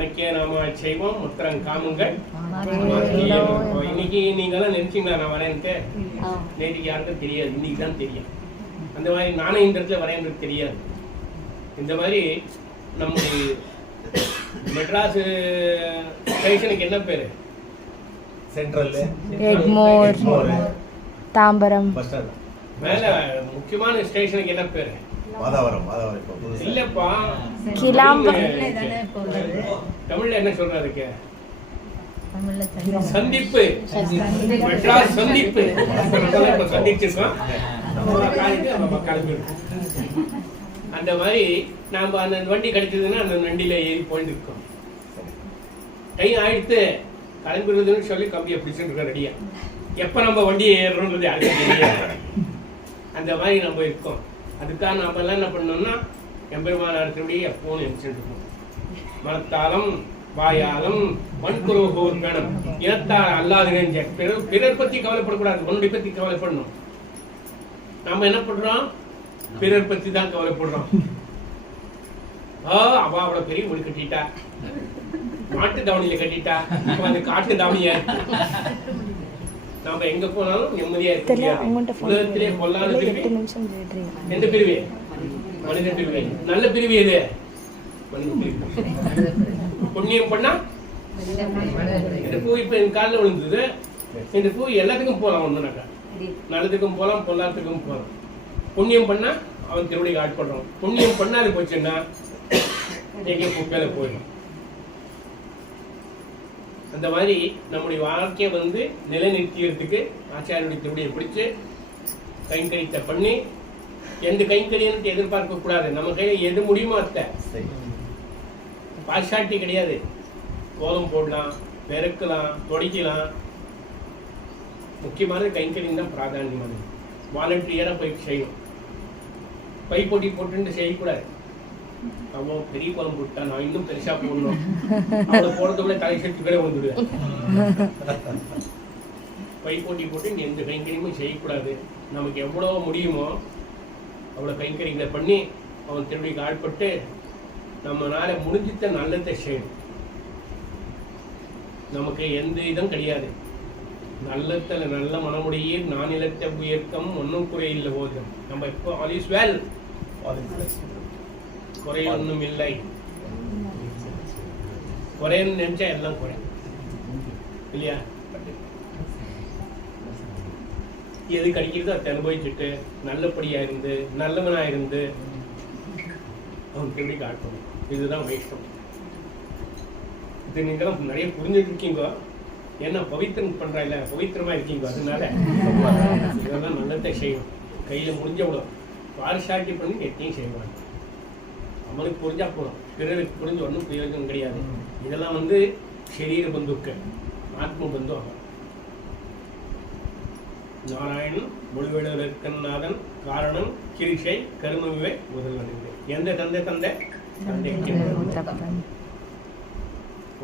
நாம செய்வோம் முத்திரம் காமுங்கள். இன்னைக்கு நீங்கெல்லாம் நினைச்சீங்களா நான் வரேன்ட்டு? நேற்றுக்கு யாருக்கும் தெரியாது, இன்னைக்கு தான் தெரியும். அந்த மாதிரி நானே இந்த இடத்துல வரேன்றது தெரியாது. இந்த மாதிரி நம்முடைய மெட்ராஸ் ஸ்டேஷனுக்கு என்ன பேரு? சென்ட்ரல், எக்மோர், தாம்பரம். மேல முக்கியமான ஸ்டேஷனுக்கு என்ன பேரு? இல்லப்பா, தமிழ்ல என்ன சொல்றதுக்கு? சந்திப்பு. மெட்ராஸ் சந்திப்பு. சந்திச்சிருக்கோம். அந்த மாதிரி நாம அந்த வண்டி கிடைச்சதுன்னா அந்த வண்டியில ஏறி போயிட்டு இருக்கோம். டைம் ஆயிடுத்து கிளம்பிடுறதுன்னு சொல்லி கம்பியை பிடிச்சிட்டு இருக்கோம் ரெடியா. எப்ப நம்ம வண்டியை ஏறுறோம்ன்றது யாருக்கும் தெரியாது. அந்த மாதிரி நம்ம இருக்கோம். அதுக்காக நாம எல்லாம் என்ன பண்ணோம்னா எம்பெருமானார்த்தபடி எப்பவும் நினைச்சுட்டு இருக்கோம். மனத்தாலும் வாயாலும் மண்குருகோர் வேணும் இனத்தால் அல்லாது நெஞ்ச. பிறர் பத்தி கவலைப்படக்கூடாது, உன்னுடைய பத்தி கவலைப்படணும். நாம என்ன பண்றோம்? பிறர் பத்தி தான் கவலைப்படுறோம். அவ அவளை பெரிய முடி கட்டிட்டா, மாட்டு தாவணியில கட்டிட்டா, அந்த காட்டு தாவணியா. நாம எங்க போனாலும் நிம்மதியா இருக்க. உலகத்திலே கொல்லாத பிரிவு எந்த பிரிவு? மனித பிரிவு. நல்ல பிரிவு எது? மனித பிரிவு. புண்ணியம் பண்ணா இந்த பூ இப்ப என் காலில் விழுந்தது. இந்த பூ எல்லாத்துக்கும் போலாம். ஒண்ணுனாக்கா நல்லதுக்கும் போலாம், பொல்லாததுக்கும் போலாம். புண்ணியம் பண்ணா அவன் திருவடிக்கு ஆட்படுறோம். புண்ணியம் பண்ணாது போச்சுன்னா எங்க பூப்பேல போயிடும். அந்த மாதிரி நம்முடைய வாழ்க்கையை நிலைநிறுத்தியதுக்கு ஆச்சாரியனுடைய திருவடியை பிடிச்சு கைங்கரியத்தை பண்ணி, எந்த கைங்கரியத்தை எதிர்பார்க்க கூடாது. நம்ம கையில எது முடியுமோ அத்தை. பாஷாட்டி கிடையாது. கோலம் போடலாம், பெருக்கலாம், தொடைக்கலாம். முக்கியமான கைங்கரியம் தான் பிராதானியமானது. வாலண்டியரா போய் செய்யணும். பை போட்டி போட்டு செய்யக்கூடாது. அவன் பெரிய கோலம் போட்டா நான் இன்னும் பெருசா போடணும். அவளை போடுறதுக்குள்ள தலை சக்தி பேர வந்துடுவேன். பை போட்டி போட்டு எந்த கைங்கரியமும் செய்யக்கூடாது. நமக்கு எவ்வளவு முடியுமோ அவ்வளவு கைங்கரியங்களை பண்ணி அவன் திருவடிக்கு ஆட்பட்டு நம்மளால முடிஞ்சித்த நல்லதை செய்யணும். நமக்கு எந்த இதுவும் கிடையாது. நல்லத்துல நல்ல மனமுடைய நானிலத்தை உயர்க்கம் ஒன்னும் குறையில்லை போது. நம்ம இப்போ ஆல் இஸ் வெல், குறை ஒன்றும் இல்லை. குறைன்னு நினைச்சா எல்லாம் குறை இல்லையா? எது கிடைக்கிறதோ அதை அனுபவிச்சுட்டு நல்லபடியா இருந்து நல்லவனா இருந்து அவன் திரும்பி காட்டணும். இதுதான் வைஷ்ணவம். இது நீங்களும் நிறைய புரிஞ்சுட்டு இருக்கீங்க. ஏன்னா பவித்திரம் பண்றா இல்ல, பவித்திரமா இருக்கீங்க. அதனால இதெல்லாம் நல்லதை செய்யணும். கையில முடிஞ்ச பாரிசாட்டி பண்ணி எத்தையும் செய்வாங்க. அவனுக்கு புரிஞ்சா போதும், பிறருக்கு புரிஞ்சு ஒன்றும் பிரயோஜனம் கிடையாது. இதெல்லாம் சரீர பந்துக்கள், ஆத்ம பந்து. அவன் நாராயணன் மொழிவேடநாதன் காரணம் கிரிஷை கருமவே முதல்வன். எந்த தந்தை தந்தை தந்தை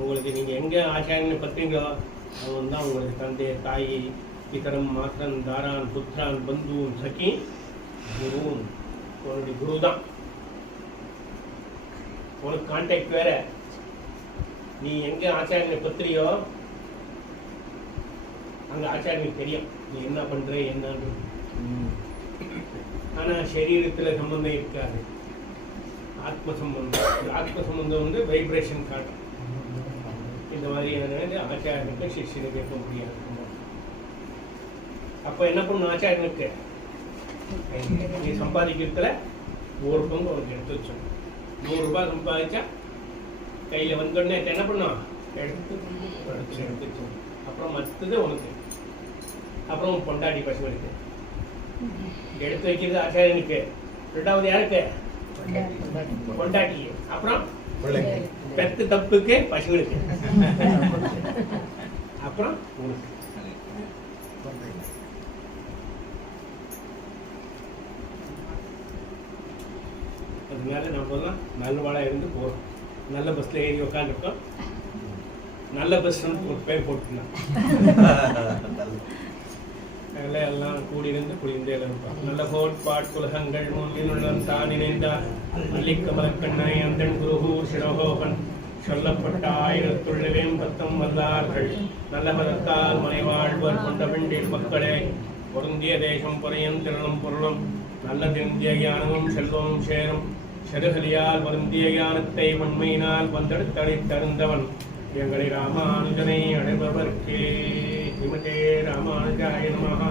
உங்களுக்கு நீங்க எங்க ஆச்சாரியனை பத்திங்களோ அவன் தான் உங்களுக்கு தந்தை, தாய், இத்தரம், மாத்திரன், தாரான், புத்திரான், பந்துவும், சகி, குருவும். உன்னுடைய குரு தான். உனக்கு கான்டாக்ட் வேற. நீ எங்க ஆச்சாரியனை பத்திரியோ அங்க ஆச்சாரியனுக்கு தெரியும் நீ என்ன பண்ற என்னன்னு. ஆனா சரீரத்துல சம்பந்தம் இருக்காது. ஆத்ம சம்பந்தம். ஆத்ம சம்பந்தம் வைப்ரேஷன் காட்டும். இந்த மாதிரி ஆச்சாரியனுக்கு சிஷ்யனுக்கு இருக்க முடியாது. அப்ப என்ன பண்ணும் ஆச்சாரியனுக்கு? நீ சம்பாதிக்கிறதுல ஒரு பங்கு உனக்கு எடுத்து வச்சோம். 100 ரூபாய் சம்பாதிச்சா கையில வந்தோடனே என்ன பண்ணும்? எடுத்து வச்சோம். அப்புறம் மற்றது உனக்கு. அப்புறம் பொண்டாட்டி பசுவனுக்கு எடுத்து வைக்கிறது ஆச்சாரியனுக்கு. ரெண்டாவது யாருக்கு? பொண்டாட்டி. அப்புறம் பெத்து தப்புக்கு பசுவனுக்கு. அப்புறம் உனக்கு. அதனால நம்ம நல்லவாளா இருந்து போறோம். நல்ல பஸ்ல ஏறி உட்காந்துருக்கோம். நல்ல பஸ் பேர் போட்டுக்கலாம். எல்லாம் கூடியிருந்து குளிர்ந்தே இருப்பான். நல்ல கோட்பாட்குலகங்கள் முன்னினுடன் தான் இணைந்தார். மல்லிக்கமலக்கண்ணனை அந்தன் குருகூர் சிரோகோகன் சொல்லப்பட்ட ஆயிரத்துள்ளவேம் பத்தம் வல்லார்கள் நல்ல பதத்தால் மனைவாழ்வர் கொண்ட வெண்டில் மக்களே பொருந்திய தேசம் புறையன் திறனும் பொருளும் நல்ல திருந்திய ஞானமும் செல்வமும் சேரும் செருகலியால் வருந்திய ஞானத்தை உண்மையினால் வந்தெடுத்தடை தருந்தவன் எங்களை ராமானுஜனை அடைபவர்க்கே ஸ்ரீமதே ராமானுஜாய நமஹ.